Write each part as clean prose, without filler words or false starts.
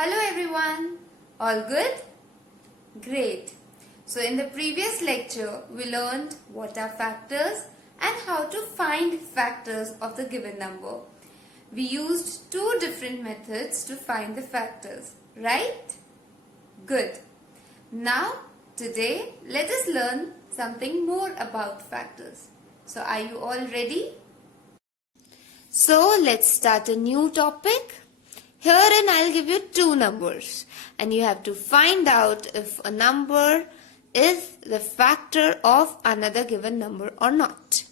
Hello everyone, all good? Great. So in the previous lecture, we learned what are factors and how to find factors of the given number. We used two different methods to find the factors, right? Good. Now, today, let us learn something more about factors. So are you all ready? So let's start a new topic. Herein I'll give you two numbers and you have to find out if a number is the factor of another given number or not.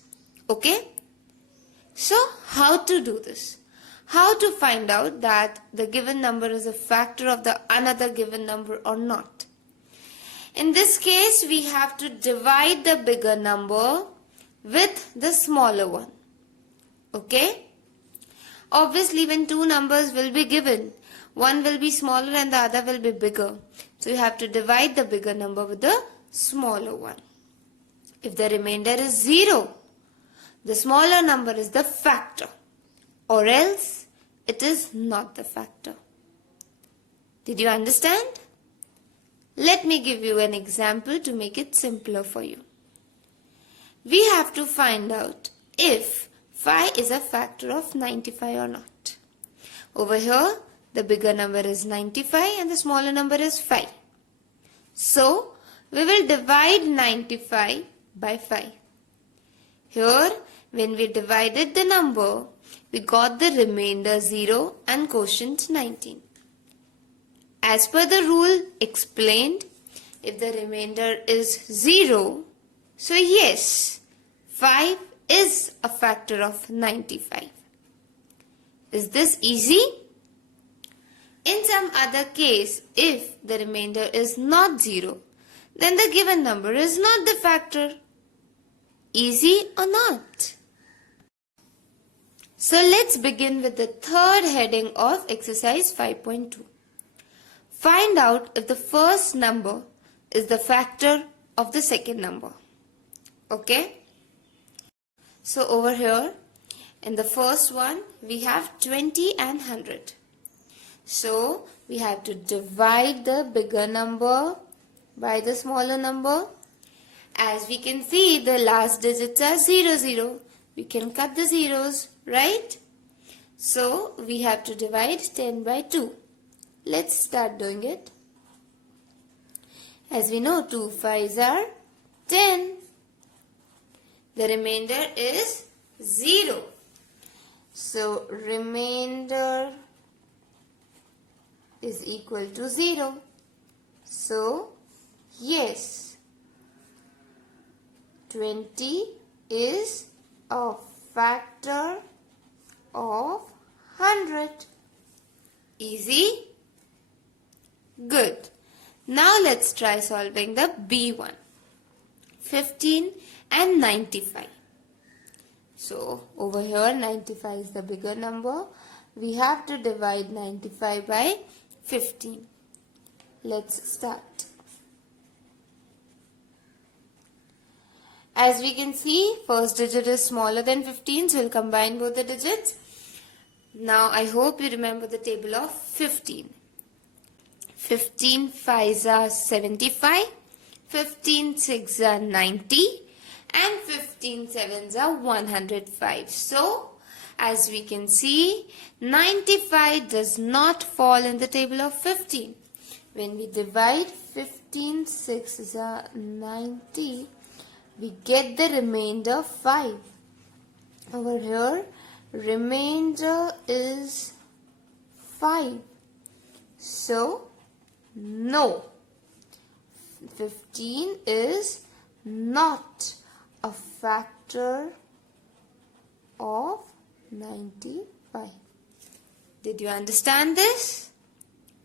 Okay? So how to do this? How to find out that the given number is a factor of the another given number or not? In this case, we have to divide the bigger number with the smaller one. Okay? Obviously, when two numbers will be given, one will be smaller and the other will be bigger. So you have to divide the bigger number with the smaller one. If the remainder is 0, the smaller number is the factor, or else it is not the factor. Did you understand? Let me give you an example to make it simpler for you. We have to find out if 5 is a factor of 95 or not. Over here, the bigger number is 95 and the smaller number is 5. So, we will divide 95 by 5. Here, when we divided the number, we got the remainder 0 and quotient 19. As per the rule explained, if the remainder is 0, so yes, 5 is a factor of 95. Is this easy? In some other case, if the remainder is not 0, then the given number is not the factor. Easy or not? So let's begin with the third heading of exercise 5.2. Find out if the first number is the factor of the second number. Okay? So over here, in the first one, we have 20 and 100. So we have to divide the bigger number by the smaller number. As we can see, the last digits are 0, 0. We can cut the zeros, right? So we have to divide 10 by 2. Let's start doing it. As we know, 2 5s are 10. The remainder is 0. So, remainder is equal to 0. So, yes, 20 is a factor of 100. Easy? Good. Now, let's try solving the B one. 15 and 95. So, over here 95 is the bigger number. We have to divide 95 by 15. Let's start. As we can see, first digit is smaller than 15, so we'll combine both the digits. Now, I hope you remember the table of 15. 15 5s are 75. 15 6s are 90 and 15 7s are 105. So, as we can see, 95 does not fall in the table of 15. When we divide 15 6s are 90, we get the remainder 5. Over here, remainder is 5. So, no. 15 is not a factor of 95. Did you understand this?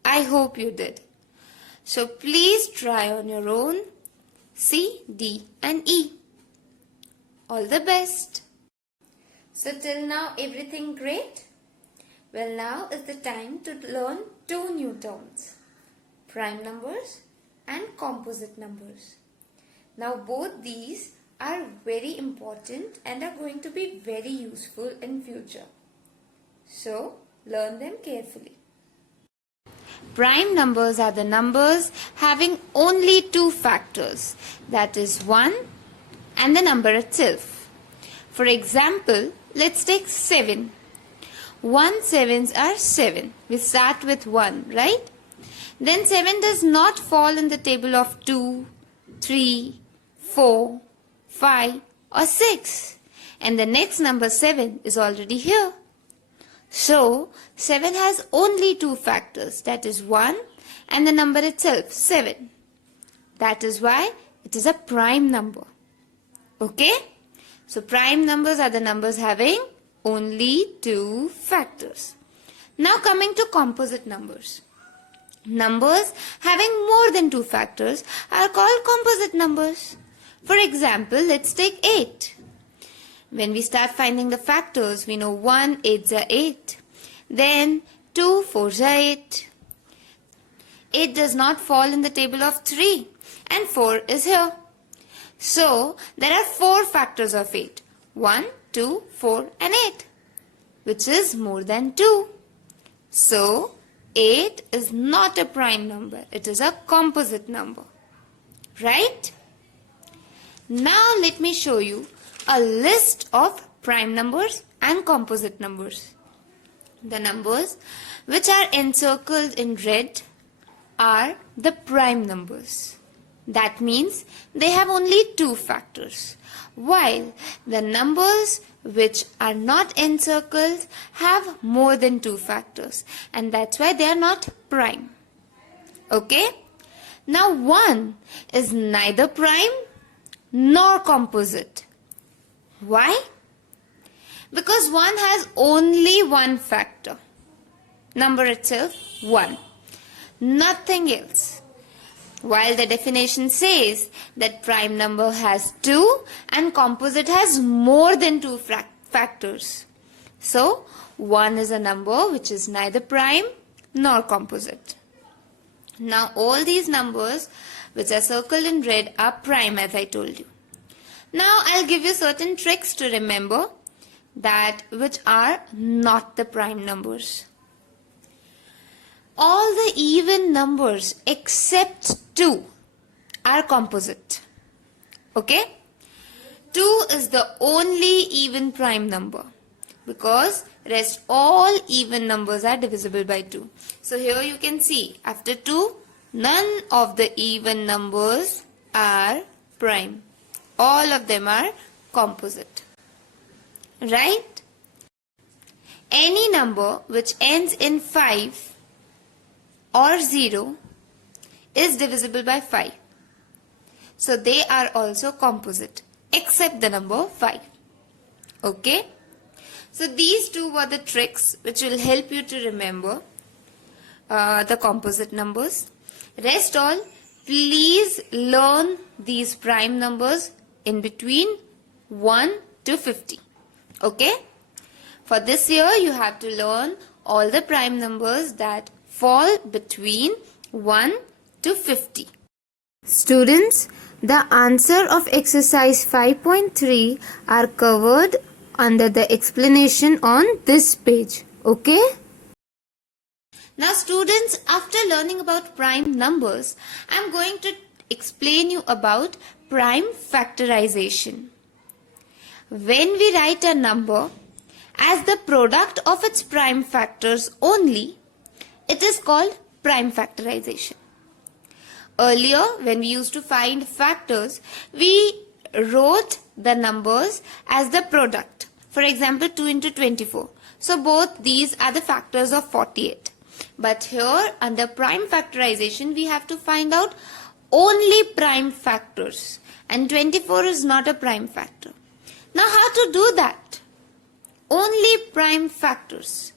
I hope you did. So please try on your own C, D and E. All the best. So till now everything great? Well, now is the time to learn two new terms. Prime numbers and composite numbers. Now both these are very important and are going to be very useful in future. So learn them carefully. Prime numbers are the numbers having only two factors, that is 1 and the number itself. For example, let's take 7. 1 sevens are 7. We start with 1, right? Then 7 does not fall in the table of 2, 3, 4, 5 or 6. And the next number 7 is already here. So, 7 has only two factors, that is 1 and the number itself, 7. That is why it is a prime number. Okay? So, prime numbers are the numbers having only two factors. Now coming to composite numbers. Numbers having more than two factors are called composite numbers. For example, let's take 8. When we start finding the factors, we know 1 8s are 8. Then 2 4s are 8. 8 does not fall in the table of 3 and 4 is here. So, there are 4 factors of 8. 1, 2, 4 and 8, which is more than 2. So, 8 is not a prime number. It is a composite number. Right? Now, let me show you a list of prime numbers and composite numbers. The numbers which are encircled in red are the prime numbers. That means they have only two factors, while the numbers which are not encircled have more than two factors, and that's why they are not prime. Okay? Now 1 is neither prime nor composite. Why? Because 1 has only one factor. Number itself, 1. Nothing else. While the definition says that prime number has 2 and composite has more than 2 factors. So, 1 is a number which is neither prime nor composite. Now, all these numbers which are circled in red are prime, as I told you. Now, I'll give you certain tricks to remember that which are not the prime numbers. All the even numbers except 2 are composite. Okay? 2 is the only even prime number because rest all even numbers are divisible by 2. So here you can see after 2, none of the even numbers are prime. All of them are composite. Right? Any number which ends in 5 or 0 is divisible by 5. So they are also composite except the number 5. Okay? So these two were the tricks which will help you to remember the composite numbers. Rest all, please learn these prime numbers in between 1 to 50. Okay? For this year, you have to learn all the prime numbers that fall between 1 to 50. Students, the answer of exercise 5.3 are covered under the explanation on this page. Okay? Now students, after learning about prime numbers, I am going to explain you about prime factorization. When we write a number as the product of its prime factors only, it is called prime factorization. Earlier, when we used to find factors, we wrote the numbers as the product. For example, 2 into 24. So both these are the factors of 48. But here, under prime factorization, we have to find out only prime factors. And 24 is not a prime factor. Now, how to do that? Only prime factors.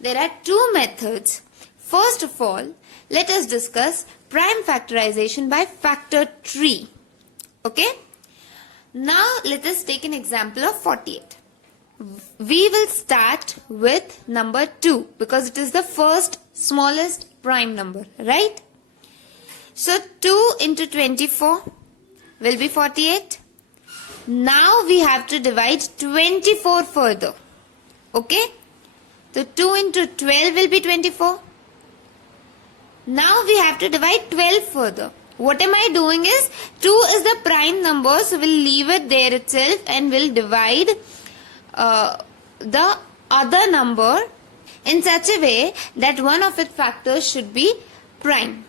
There are two methods. First of all, let us discuss prime factorization by factor tree. Okay? Now, let us take an example of 48. We will start with number 2 because it is the first smallest prime number, right? So, 2 into 24 will be 48. Now, we have to divide 24 further. Okay? So, 2 into 12 will be 24. Now we have to divide 12 further. What am I doing is, 2 is the prime number, so we'll leave it there itself and we'll divide the other number in such a way that one of its factors should be prime.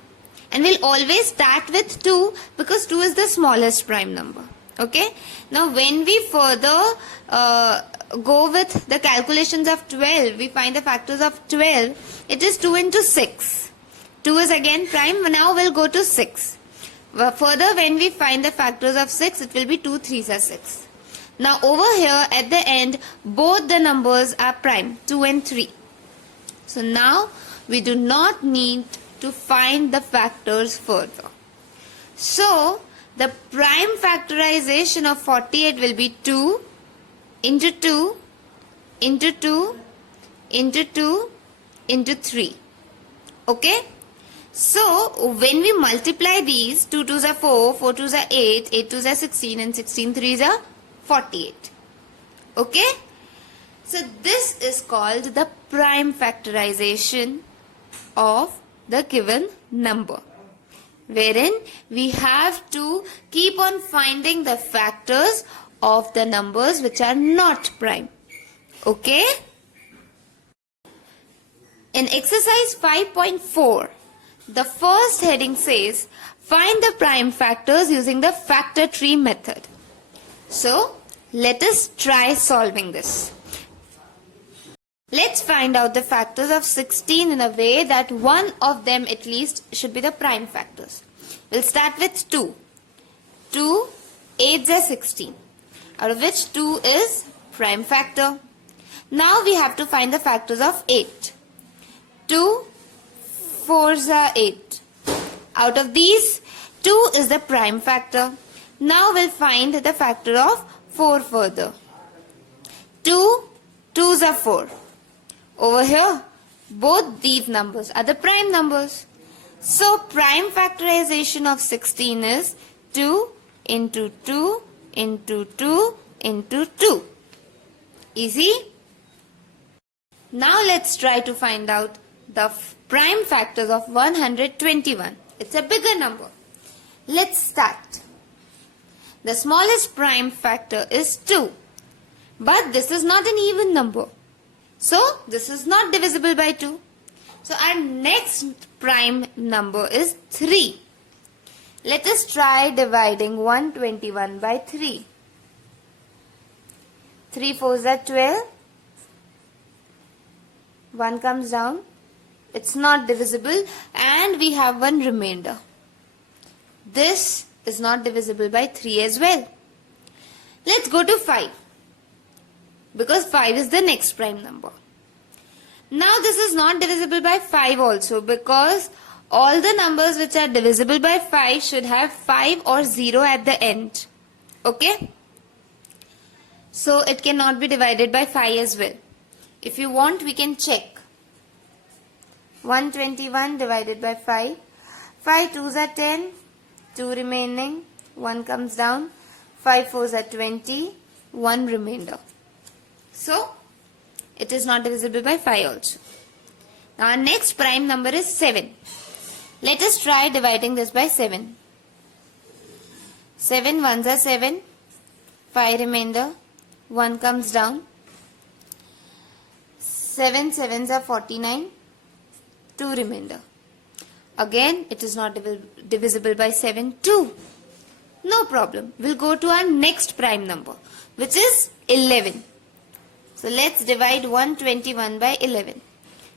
And we'll always start with 2 because 2 is the smallest prime number. Okay. Now when we further go with the calculations of 12, we find the factors of 12. It is 2 into 6. 2 is again prime. Now we'll go to 6. Further, when we find the factors of 6, it will be 2 3s are 6. Now over here at the end, both the numbers are prime, 2 and 3. So now we do not need to find the factors further. So the prime factorization of 48 will be 2 into 2 into 2 into 2 into 3. Okay? So when we multiply these, 2 2s are 4, 4 2s are 8, 8 2s are 16 and 16 3s are 48. Okay? So this is called the prime factorization of the given number, wherein we have to keep on finding the factors of the numbers which are not prime. Okay? In exercise 5.4, the first heading says, find the prime factors using the factor tree method. So, let us try solving this. Let's find out the factors of 16 in a way that one of them at least should be the prime factors. We'll start with 2. 2 8s are 16, out of which 2 is prime factor. Now we have to find the factors of 8. 2 4s are 8. Out of these, 2 is the prime factor. Now we'll find the factor of 4 further. 2 2s are 4. Over here, both these numbers are the prime numbers. So prime factorization of 16 is 2 into 2 into 2 into 2. Easy? Now let's try to find out the prime factors of 121. It's a bigger number. Let's start. The smallest prime factor is 2. But this is not an even number. So this is not divisible by 2. So our next prime number is 3. Let us try dividing 121 by 3. 3 4s are 12. 1 comes down. It's not divisible and we have one remainder. This is not divisible by 3 as well. Let's go to 5. Because 5 is the next prime number. Now this is not divisible by 5 also, because all the numbers which are divisible by 5 should have 5 or 0 at the end. Okay? So it cannot be divided by 5 as well. If you want, we can check. 121 divided by 5. 5 2s are 10. 2 remaining. 1 comes down. 5 4s are 20. 1 remainder. So, it is not divisible by 5 also. Now, our next prime number is 7. Let us try dividing this by 7. 7 1s are 7. 5 remainder. 1 comes down. 7 7s are 49. 2 remainder. Again, it is not divisible by 7 too. No problem. We'll go to our next prime number, which is 11. So let's divide 121 by 11.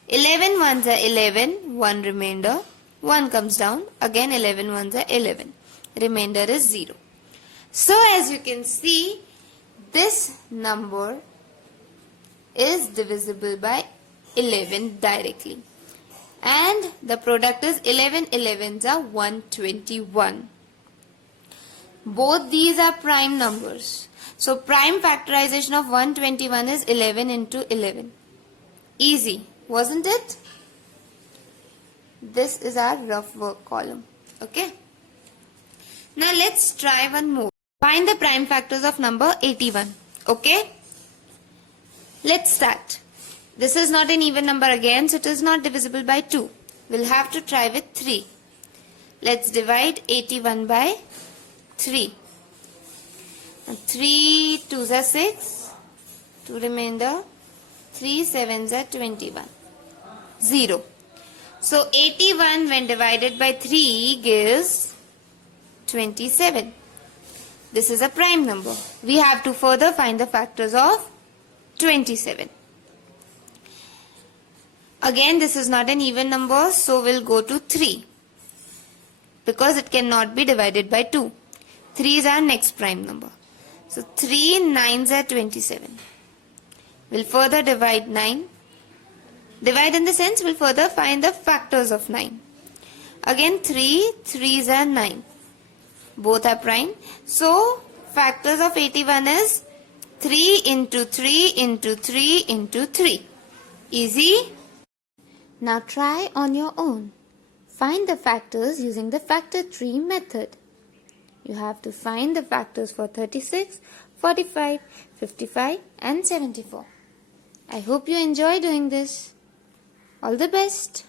11 1s are 11. 1 remainder. 1 comes down. Again 11 1s are 11. Remainder is 0. So as you can see, this number is divisible by 11 directly. And the product is 11 11s are 121. Both these are prime numbers. So prime factorization of 121 is 11 into 11. Easy, wasn't it? This is our rough work column. Okay. Now let's try one more. Find the prime factors of number 81. Okay. Let's start. This is not an even number again, so it is not divisible by 2. we'll have to try with 3. Let's divide 81 by 3. 3 2s are 6, 2 remainder, 3 7s are 21, 0. So 81 when divided by 3 gives 27. This is a prime number. We have to further find the factors of 27. Again, this is not an even number, so we'll go to 3 because it cannot be divided by 2. 3 is our next prime number. So 3 9s are 27. We'll further divide 9. Divide in the sense we'll further find the factors of 9. Again 3 3s are 9. Both are prime. So factors of 81 is 3 into 3 into 3 into 3. Easy? Now try on your own. Find the factors using the factor tree method. You have to find the factors for 36, 45, 55 and 74. I hope you enjoy doing this. All the best.